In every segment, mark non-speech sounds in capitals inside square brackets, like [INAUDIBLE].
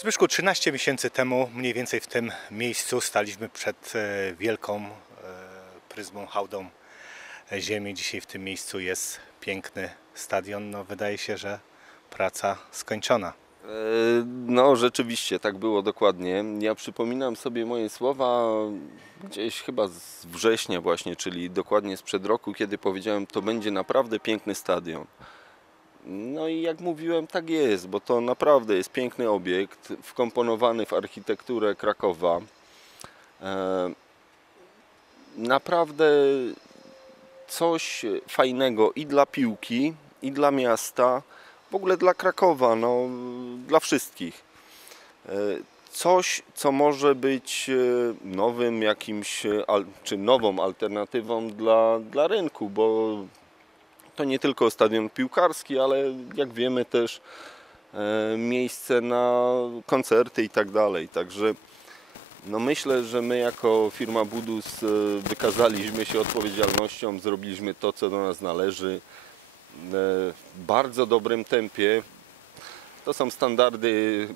Zbyszku, 13 miesięcy temu, mniej więcej w tym miejscu, staliśmy przed e, wielką e, pryzmą, hałdą ziemi. Dzisiaj w tym miejscu jest piękny stadion. No, wydaje się, że praca skończona. E, No, rzeczywiście, tak było dokładnie. Ja przypominam sobie moje słowa gdzieś chyba z września właśnie, czyli dokładnie sprzed roku, kiedy powiedziałem, to będzie naprawdę piękny stadion. No i jak mówiłem, tak jest, bo to naprawdę jest piękny obiekt, wkomponowany w architekturę Krakowa. E, Naprawdę coś fajnego i dla piłki, i dla miasta, w ogóle dla Krakowa, no, dla wszystkich. E, Coś, co może być e, nowym jakimś, czy nową alternatywą dla, dla rynku, bo to nie tylko stadion piłkarski, ale jak wiemy też e, miejsce na koncerty i tak dalej. Także no myślę, że my jako firma Budus e, wykazaliśmy się odpowiedzialnością, zrobiliśmy to, co do nas należy e, w bardzo dobrym tempie. To są standardy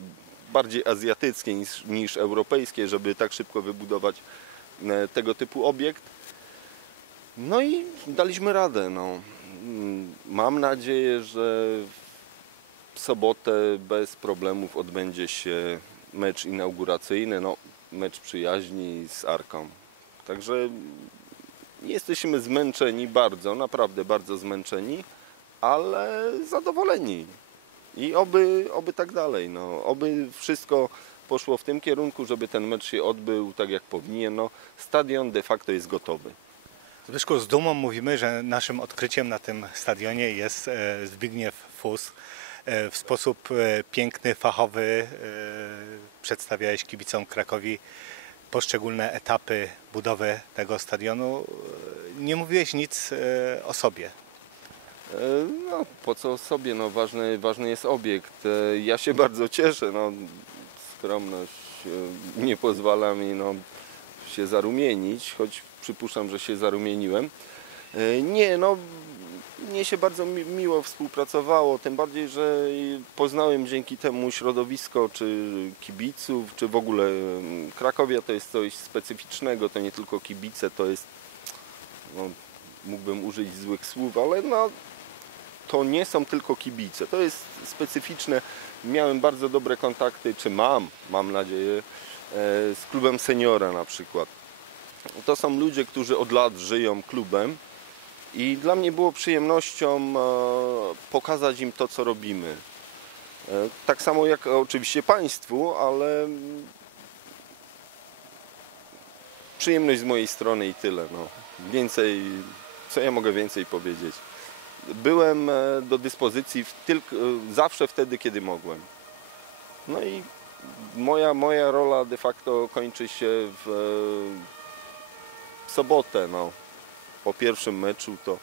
bardziej azjatyckie niż, niż europejskie, żeby tak szybko wybudować tego typu obiekt. No i daliśmy radę. No. Mm, Mam nadzieję, że w sobotę bez problemów odbędzie się mecz inauguracyjny, no, mecz przyjaźni z Arką. Także jesteśmy zmęczeni bardzo, naprawdę bardzo zmęczeni, ale zadowoleni. I oby, oby tak dalej. No. Oby wszystko poszło w tym kierunku, żeby ten mecz się odbył tak jak powinien. No, stadion de facto jest gotowy. Zbyszku, z dumą mówimy, że naszym odkryciem na tym stadionie jest e, Zbigniew Fus. E, W sposób e, piękny, fachowy przedstawiałeś kibicom Krakowi poszczególne etapy budowy tego stadionu. Nie mówiłeś nic o sobie. No, po co sobie, no, ważny, ważny jest obiekt. Ja się bardzo cieszę, no, skromność nie pozwala mi no, się zarumienić, choć przypuszczam, że się zarumieniłem. E, Nie, no, mnie się bardzo mi- miło współpracowało, tym bardziej, że poznałem dzięki temu środowisko, czy kibiców, czy w ogóle Krakowia to jest coś specyficznego, to nie tylko kibice, to jest, no, mógłbym użyć złych słów, ale no, to nie są tylko kibice. To jest specyficzne. Miałem bardzo dobre kontakty, czy mam, mam nadzieję, z klubem seniora na przykład. To są ludzie, którzy od lat żyją klubem i dla mnie było przyjemnością e, pokazać im to, co robimy. E, Tak samo jak oczywiście Państwu, ale przyjemność z mojej strony i tyle. No. Więcej, co ja mogę więcej powiedzieć? byłem e, do dyspozycji tylko, e, zawsze wtedy, kiedy mogłem. No i moja, moja rola de facto kończy się w, w sobotę. No. Po pierwszym meczu to,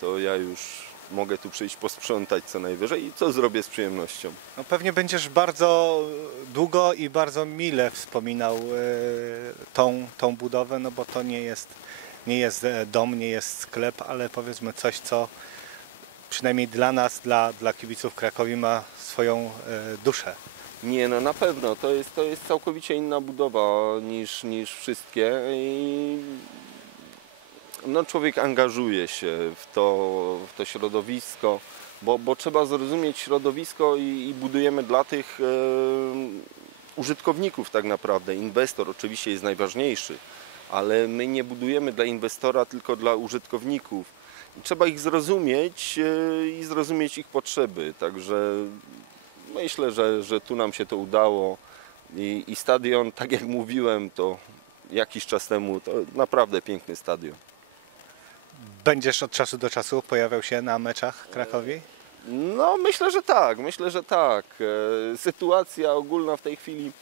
to ja już mogę tu przyjść posprzątać co najwyżej i co zrobię z przyjemnością. No pewnie będziesz bardzo długo i bardzo mile wspominał e, tą, tą budowę, no bo to nie jest, nie jest e, dom, nie jest sklep, ale powiedzmy coś, co przynajmniej dla nas, dla, dla kibiców Krakowi ma swoją e, duszę. Nie, no na pewno. To jest, to jest całkowicie inna budowa niż, niż wszystkie. I no, człowiek angażuje się w to, w to środowisko, bo, bo trzeba zrozumieć środowisko i, i budujemy dla tych e, użytkowników tak naprawdę. Inwestor oczywiście jest najważniejszy, ale my nie budujemy dla inwestora, tylko dla użytkowników. Trzeba ich zrozumieć e, i zrozumieć ich potrzeby. Także Myślę, że, że tu nam się to udało I, i stadion, [LAUGHS] tak jak mówiłem, to jakiś czas temu, to naprawdę piękny stadion. Będziesz od czasu do czasu pojawiał się na meczach Krakowi? No myślę, że tak, myślę, że tak. E, Sytuacja ogólna w tej chwili,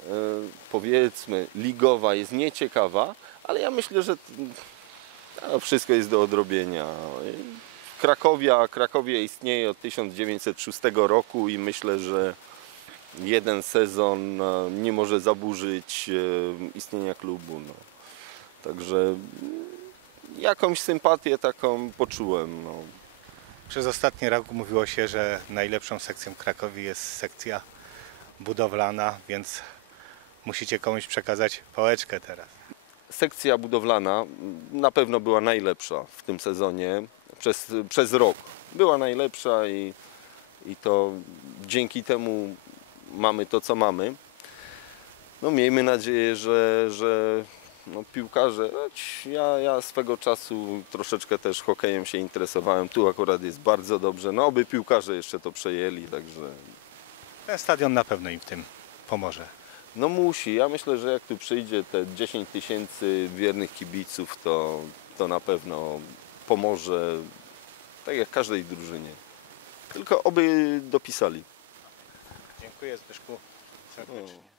e, powiedzmy, ligowa jest nieciekawa, ale ja myślę, że no, wszystko jest do odrobienia. Krakowia, Krakowie istnieje od 1906 roku i myślę, że jeden sezon e, nie może zaburzyć e, istnienia klubu. No. Także mm, jakąś sympatię taką poczułem. No. Przez ostatni rok mówiło się, że najlepszą sekcją Krakowi jest sekcja budowlana, więc musicie komuś przekazać pałeczkę teraz. Sekcja budowlana mm, na pewno była najlepsza w tym sezonie przez, przez rok. Była najlepsza i, i to dzięki temu mamy to, co mamy. No miejmy nadzieję, że, że no, piłkarze, ja, ja swego czasu troszeczkę też hokejem się interesowałem, tu akurat jest bardzo dobrze, no oby piłkarze jeszcze to przejęli, także Ten stadion na pewno im w tym pomoże. no musi. Ja myślę, że jak tu przyjdzie te 10 tysięcy wiernych kibiców, to, to na pewno pomoże, tak jak każdej drużynie. Tylko oby dopisali. Dziękuję Zbyszku serdecznie.